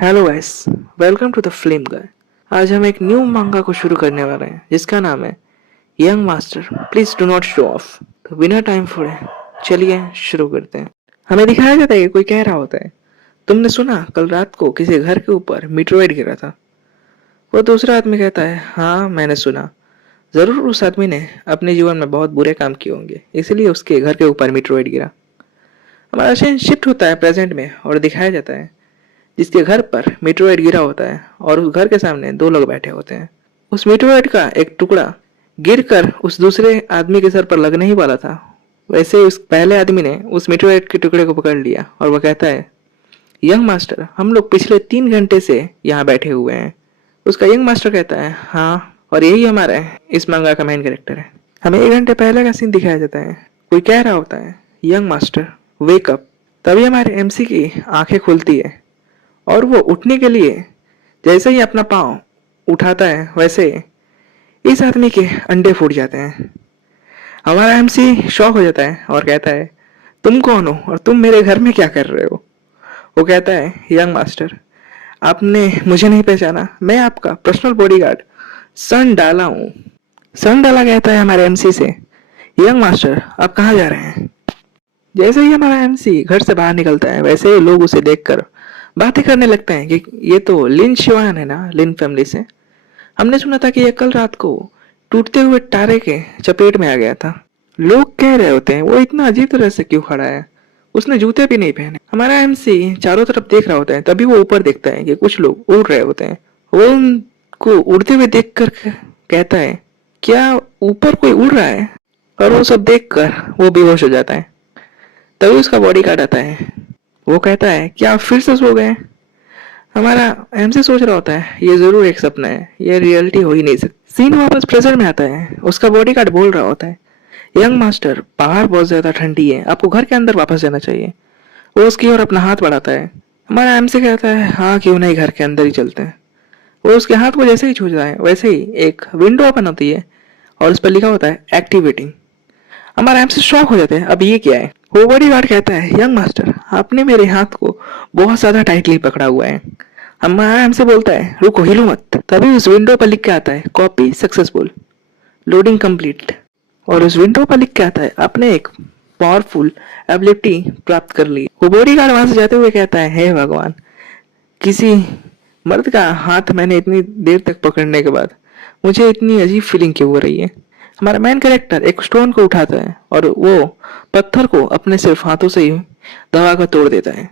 Hello guys, welcome to the film guy. आज हम एक न्यू मांगा को शुरू करने वाले हैं जिसका नाम है young master please do not show off. तो बिना टाइम फोड़े चलिए शुरू करते हैं। हमें दिखाया जाता है कि कोई कह रहा होता है, तुमने सुना कल रात को किसी घर के ऊपर मीटरॉइड गिरा था। वो दूसरा आदमी कहता है, हाँ मैंने सुना। जरूर उस आदमी ने अपने जीवन में बहुत बुरे काम किए होंगे, इसलिए उसके घर के ऊपर मीटरॉइड गिरा। हमारा सीन शिफ्ट होता है प्रेजेंट में और दिखाया जाता है जिसके घर पर मीटरॉइड गिरा होता है और उस घर के सामने दो लोग बैठे होते हैं। उस मीटरॉइड का एक टुकड़ा गिरकर उस दूसरे आदमी के सर पर लगने ही वाला था। वैसे ही उस पहले आदमी ने उस मीटरॉइड के टुकड़े को पकड़ लिया और वह कहता है, यंग मास्टर हम लोग पिछले 3 घंटे से यहाँ बैठे हुए हैं। उसका यंग मास्टर कहता है, हाँ, और यही हमारा इस मांगा का मेन कैरेक्टर है। हमें 1 घंटे पहले का सीन दिखाया जाता है। कोई कह रहा होता है, यंग मास्टर वेक अप। तभी हमारे एमसी की आंखें खुलती है और वो उठने के लिए जैसे ही अपना पाँव उठाता है वैसे इस आदमी के अंडे फूट जाते हैं। हमारा एमसी शॉक हो जाता है और कहता है, तुम कौन हो और तुम मेरे घर में क्या कर रहे हो। वो कहता है, यंग मास्टर आपने मुझे नहीं पहचाना, मैं आपका पर्सनल बॉडीगार्ड सन डाला हूँ। सन डाला कहता है हमारे एमसी से, यंग मास्टर आप कहाँ जा रहे हैं। जैसे ही हमारा एमसी घर से बाहर निकलता है वैसे ही लोग उसे देखकर बातें करने लगते हैं कि ये तो लिन शिवान है ना, लिन फैमिली से। हमने सुना था कि ये कल रात को टूटते हुए तारे के चपेट में आ गया था। लोग कह रहे होते हैं वो इतना अजीब तरह से क्यों खड़ा है, उसने जूते भी नहीं पहने। हमारा एमसी चारों तरफ देख रहा होता है, तभी वो ऊपर देखता है कि कुछ लोग उड़ रहे होते हैं। वो उनको उड़ते हुए देखकर कहता है, क्या ऊपर कोई उड़ रहा है। और वो सब देखकर वो बेहोश हो जाता है। तभी उसका बॉडी गार्ड आता है। वो कहता है, क्या आप फिर से सो गए। हमारा एमसी सोच रहा होता है ये जरूर एक सपना है, ये रियलिटी हो ही नहीं सकती। सीन वापस प्रेजेंट में आता है। उसका बॉडीगार्ड बोल रहा होता है, यंग मास्टर बाहर बहुत ज्यादा ठंडी है, आपको घर के अंदर वापस जाना चाहिए। वो उसकी ओर अपना हाथ बढ़ाता है। हमारा एमसी कहता है, हाँ क्यों नहीं, घर के अंदर ही चलते हैं। वो उसके हाथ को जैसे ही छूता है वैसे ही एक विंडो ओपन होती है और उस पर लिखा होता है एक्टिवेटिंग। हमारा एमसी शॉक हो जाते हैं, अब ये क्या है। वो बॉडीगार्ड कहता है, यंग मास्टर आपने मेरे हाथ को बहुत ज्यादा टाइटली पकड़ा हुआ है। हमारा हमसे बोलता है, रुको हिलो मत। तभी उस विंडो पर लिख के आता है, कॉपी सक्सेसफुल, लोडिंग कंप्लीट। और उस विंडो पर लिख के आता है, आपने एक पावरफुल एबिलिटी प्राप्त कर ली। वो बॉडीगार्ड वहां से जाते हुए कहता है, हे भगवान, किसी मर्द का हाथ मैंने इतनी देर तक पकड़ने के बाद मुझे इतनी अजीब फीलिंग क्यों हो रही है। हमारा मेन कैरेक्टर एक स्टोन को उठाता है और वो पत्थर को अपने सिर्फ हाथों से ही दबा कर तोड़ देता है।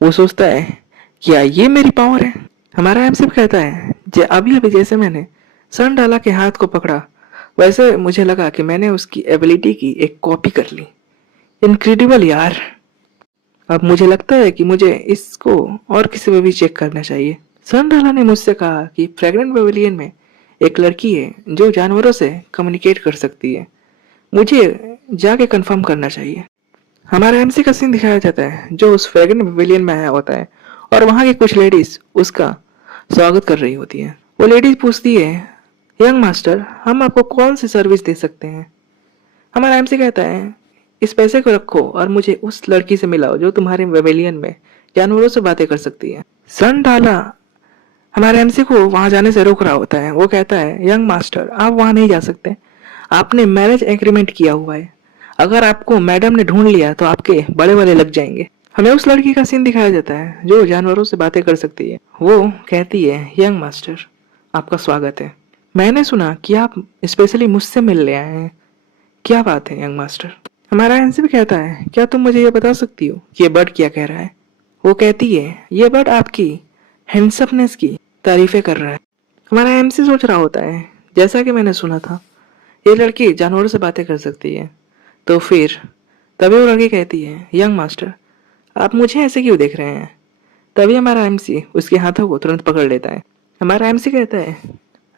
वो सोचता है, क्या ये मेरी पावर है। हमारा एमसी कहता है, जे अभी अभी जैसे मैंने सन डाला के हाथ को पकड़ा वैसे मुझे लगा कि मैंने उसकी एबिलिटी की एक कॉपी कर ली। इनक्रेडिबल यार। अब मुझे लगता है कि मुझे इसको और किसी में भी चेक करना चाहिए। सन डाला ने मुझसे कहा कि फ्रेगनेंट पेविलियन में एक लड़की है जो जानवरों से कम्युनिकेट कर सकती है, मुझे जाके कंफर्म करना चाहिए। हमारा एमसी का सीन दिखाया जाता है जो उस फ्रेगनेंट पेविलियन में आया होता है और वहां की कुछ लेडीज उसका स्वागत कर रही होती है। वो लेडीज पूछती है, यंग मास्टर हम आपको कौन सी सर्विस दे सकते हैं। हमारा एमसी कहता है, इस पैसे को रखो और मुझे उस लड़की से मिलाओ जो तुम्हारे वेवेलियन में जानवरों से बातें कर सकती है। सन डाला हमारे एमसी को वहां जाने से रोक रहा होता है। वो कहता है, यंग मास्टर आप वहां नहीं जा सकते, आपने मैरिज एग्रीमेंट किया हुआ है, अगर आपको मैडम ने ढूंढ लिया तो आपके बड़े बड़े लग जाएंगे। हमें उस लड़की का सीन दिखाया जाता है जो जानवरों से बातें कर सकती है। वो कहती है, यंग मास्टर आपका स्वागत है, मैंने सुना कि आप स्पेशली मुझसे मिलने आए हैं, क्या बात है यंग मास्टर। हमारा एनसी भी कहता है, क्या तुम मुझे ये बता सकती हो कि ये बर्ड क्या कह रहा है। वो कहती है, ये बर्ड आपकी हैंडसमनेस की तारीफें कर रहा है। हमारा एमसी सोच रहा होता है, जैसा कि मैंने सुना था ये लड़की जानवरों से बातें कर सकती है, तो फिर तभी वो लड़की कहती है, यंग मास्टर आप मुझे ऐसे क्यों देख रहे हैं। तभी हमारा एमसी उसके हाथों को तुरंत पकड़ लेता है। हमारा एमसी कहता है,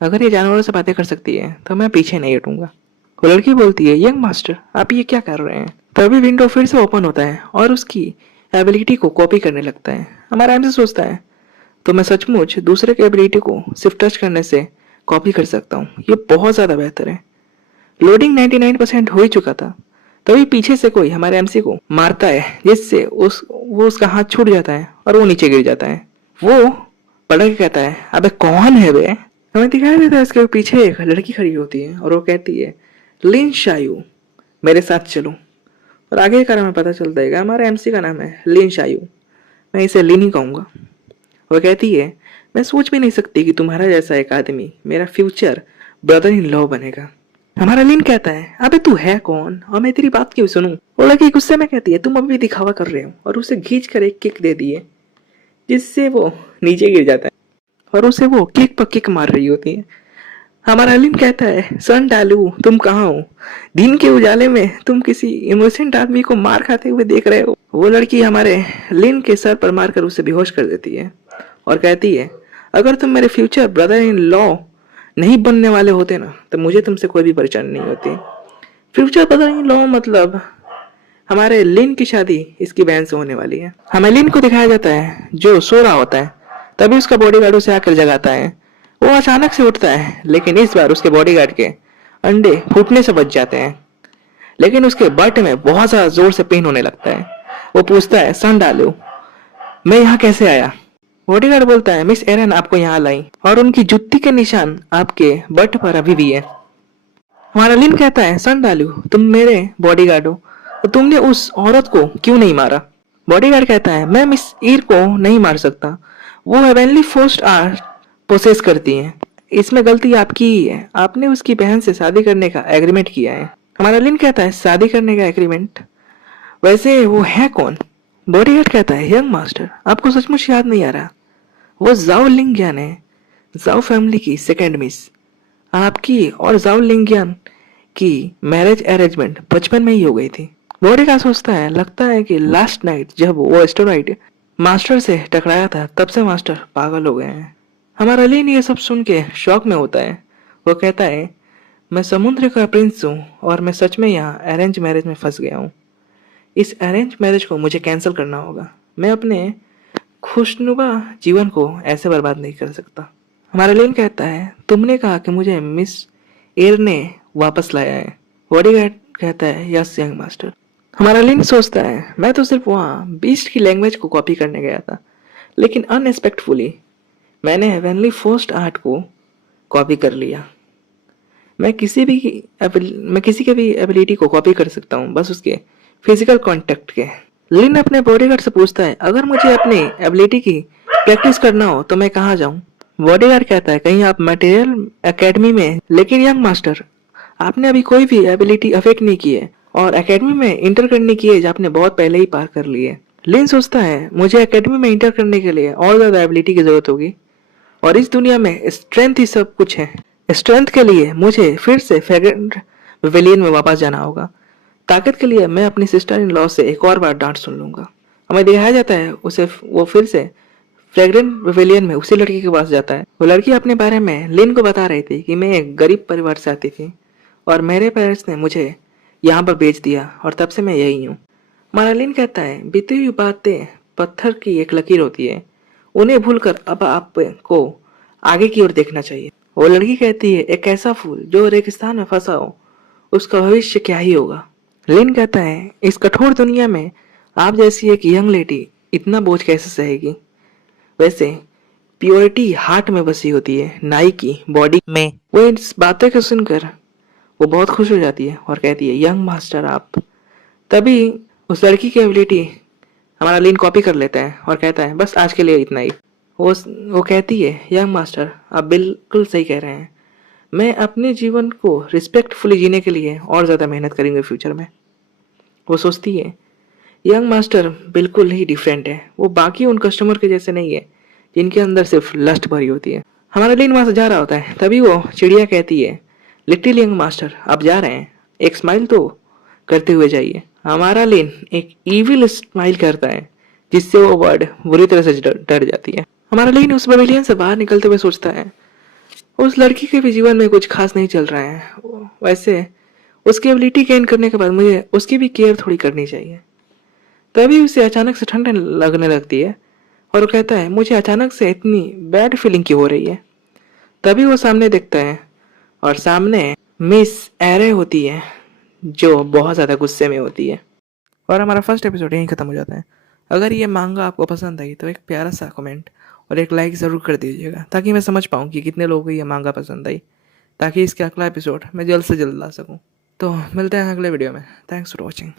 अगर ये जानवरों से बातें कर सकती है तो मैं पीछे नहीं हटूंगा। वो लड़की बोलती है, यंग मास्टर आप ये क्या कर रहे हैं। तभी विंडो फिर से ओपन होता है और उसकी एबिलिटी को कॉपी करने लगता है। हमारा एमसी सोचता है, तो मैं सचमुच दूसरे की एबिलिटी को सिर्फ टच करने से कॉपी कर सकता हूँ, ये बहुत ज्यादा बेहतर है। लोडिंग 99% हो ही चुका था। तभी पीछे से कोई हमारे एमसी को मारता है जिससे वो उसका हाथ छूट जाता है और वो नीचे गिर जाता है। वो पलट के कहता है, अबे कौन है बे? हमें दिखाई देता है इसके पीछे एक लड़की खड़ी होती है और वो कहती है, लिन शायू, मेरे साथ चलो। और आगे का हमें पता चलता है कि हमारे एमसी का नाम है लिन शायू, मैं इसे लिन ही कहूँगा। वो कहती है, मैं सोच भी नहीं सकती कि तुम्हारा जैसा एक आदमी मेरा फ्यूचर ब्रदर इन लॉ बनेगा। हमारा लिन कहता है, अबे तू है कौन और मैं तेरी बात क्यों सुनूं? वो लड़की गुस्से में कहती है, तुम अभी भी दिखावा कर रहे हो, और उसे खींच कर एक किक दे दिए जिससे वो नीचे गिर जाता है और उसे वो किक पर किक मार रही होती है। हमारा लिन कहता है, सन डालू तुम कहाँ हो? दिन के उजाले में तुम किसी इनोसेंट आदमी को मार खाते हुए देख रहे हो। वो लड़की हमारे लिन के सर पर मारकर उसे बेहोश कर देती है और कहती है, अगर तुम मेरे फ्यूचर ब्रदर इन लॉ नहीं बनने वाले होते ना तो मुझे तुमसे कोई भी परेशानी नहीं होती। फ्यूचर ब्रदर इन लॉ मतलब हमारे लिन की शादी इसकी बहन से होने वाली है। हमें लिन को दिखाया जाता है जो सो रहा होता है, तभी उसका बॉडीगार्ड उसे आकर जगाता है। वो अचानक से उठता है, लेकिन इस बार उसके बॉडीगार्ड के अंडे फूटने से बच जाते हैं, लेकिन उसके बट में बहुत ज्यादा जोर से पेन होने लगता है। वो पूछता है, सन डालो मैं यहाँ कैसे आया? बॉडीगार्ड बोलता है, मिस एरन आपको यहाँ लाई और उनकी जुत्ती के निशान आपके बट पर अभी भी है। हमारा लिन कहता है, सन डालू तुम मेरे बॉडीगार्ड हो तो तुमने उस औरत को क्यों नहीं मारा? बॉडीगार्ड कहता है, मैं मिस ईर को नहीं मार सकता, वो हेवेनली फोर्स्ड आर्ट पोसेस करती हैं। इसमें गलती आपकी ही है, आपने उसकी बहन से शादी करने का एग्रीमेंट किया है। हमारा लिन कहता है, शादी करने का एग्रीमेंट? वैसे वो है कौन? बॉडीगार्ड कहता है, यंग मास्टर आपको सचमुच याद नहीं आ रहा? वो जाओ लिंगियन है, जाओ फैमिली की सेकेंड मिस। आपकी और जाओ लिंगियन की मैरिज अरेंजमेंट बचपन में ही हो गई थी। बॉडीगार्ड सोचता है, लगता है कि लास्ट नाइट जब वो एस्टेरॉइड मास्टर से टकराया था तब से मास्टर पागल हो गए हैं। हमारा लिन ये सब सुन के शॉक में होता है। वो कहता है, मैं समुद्र का प्रिंस हूँ और मैं सच में यहाँ अरेंज मैरिज में फंस गया हूँ। इस अरेंज मैरिज को मुझे कैंसिल करना होगा। मैं अपने खुशनुमा जीवन को ऐसे बर्बाद नहीं कर सकता। हमारा लिन कहता है, तुमने कहा कि मुझे मिस एयर ने वापस लाया है। बॉडीगार्ड कहता है, यस यंग मास्टर। हमारा लिन सोचता है, मैं तो सिर्फ वहाँ बीस्ट की लैंग्वेज को कॉपी करने गया था, लेकिन अनएक्सपेक्टफुली मैंने हेवनली फोर्स्ड आर्ट को कॉपी कर लिया। मैं किसी के भी एबिलिटी को कॉपी कर सकता हूँ, बस उसके फिजिकल कांटेक्ट के। लिन अपने बॉडीगार्ड से पूछता है, अगर मुझे अपनी एबिलिटी की प्रैक्टिस करना हो तो मैं कहाँ जाऊँ? बॉडीगार्ड कहता है, कहीं आप मटेरियल एकेडमी में। लेकिन यंग मास्टर आपने अभी कोई भी एबिलिटी अफेक्ट नहीं की है और एकेडमी में इंटर करने की एज आपने बहुत पहले ही पार कर ली है। लिन सोचता है, मुझे एकेडमी में इंटर करने के लिए और ज्यादा एबिलिटी की जरूरत होगी और इस दुनिया में स्ट्रेंथ ही सब कुछ है। स्ट्रेंथ के लिए मुझे फिर से फ्रेग्रेंट पवेलियन में वापस जाना होगा। ताकत के लिए मैं अपनी सिस्टर इन लॉ से एक और बार डांट सुन लूंगा। हमें दिखाया जाता है उसे वो फिर से फ्रेग्रेंट पवेलियन में उसी लड़की के पास जाता है। वो लड़की अपने बारे में लिन को बता रही थी कि मैं एक गरीब परिवार से आती थी और मेरे पेरेंट्स ने मुझे यहाँ पर बेच दिया और तब से मैं यही हूँ। हमारा लिन कहता है, बीती हुई बातें पत्थर की एक लकीर होती है, उन्हें भूलकर अब आपको आगे की ओर देखना चाहिए। वो लड़की कहती है, एक ऐसा फूल जो रेगिस्तान में फंसा हो उसका भविष्य क्या ही होगा। लिन कहता है, इस कठोर दुनिया में आप जैसी एक यंग लेडी इतना बोझ कैसे सहेगी? वैसे प्योरिटी हार्ट में बसी होती है, नाई की बॉडी में। वो इस बातें को सुनकर वो बहुत खुश हो जाती है और कहती है, यंग मास्टर आप। तभी उस लड़की की एबिलिटी हमारा लिन कॉपी कर लेता है और कहता है, बस आज के लिए इतना ही। वो कहती है, यंग मास्टर आप बिल्कुल सही कह रहे हैं, मैं अपने जीवन को रिस्पेक्टफुली जीने के लिए और ज़्यादा मेहनत करेंगे फ्यूचर में। वो सोचती है, यंग मास्टर बिल्कुल ही डिफरेंट है, वो बाकी उन कस्टमर के जैसे नहीं है जिनके अंदर सिर्फ लस्ट भरी होती है। हमारा लिन वहाँ से जा रहा होता है, तभी वो चिड़िया कहती है, लिटिल यंग मास्टर आप जा रहे हैं, एक स्माइल तो करते हुए जाइए। हमारा लिन एक इविल स्माइल करता है जिससे वो वर्ड बुरी तरह से डर जाती है। हमारा लिन उस पवेलियन से बाहर निकलते हुए सोचता है, उस लड़की के भी जीवन में कुछ खास नहीं चल रहा है। वैसे उसकी एबिलिटी गेन करने के बाद मुझे उसकी भी केयर थोड़ी करनी चाहिए। तभी उसे अचानक से ठंड लगने लगती है और वो कहता है, मुझे अचानक से इतनी बैड फीलिंग क्यों हो रही है? तभी वो सामने देखता है और सामने मिस एरे होती है जो बहुत ज़्यादा गुस्से में होती है। और हमारा फर्स्ट एपिसोड यहीं ख़त्म हो जाता है। अगर ये मांगा आपको पसंद आई तो एक प्यारा सा कमेंट और एक लाइक ज़रूर कर दीजिएगा ताकि मैं समझ पाऊँ कि कितने लोगों को ये मांगा पसंद आई, ताकि इसका अगला एपिसोड मैं जल्द से जल्द ला सकूँ। तो मिलते हैं अगले वीडियो में। Thanks for watching.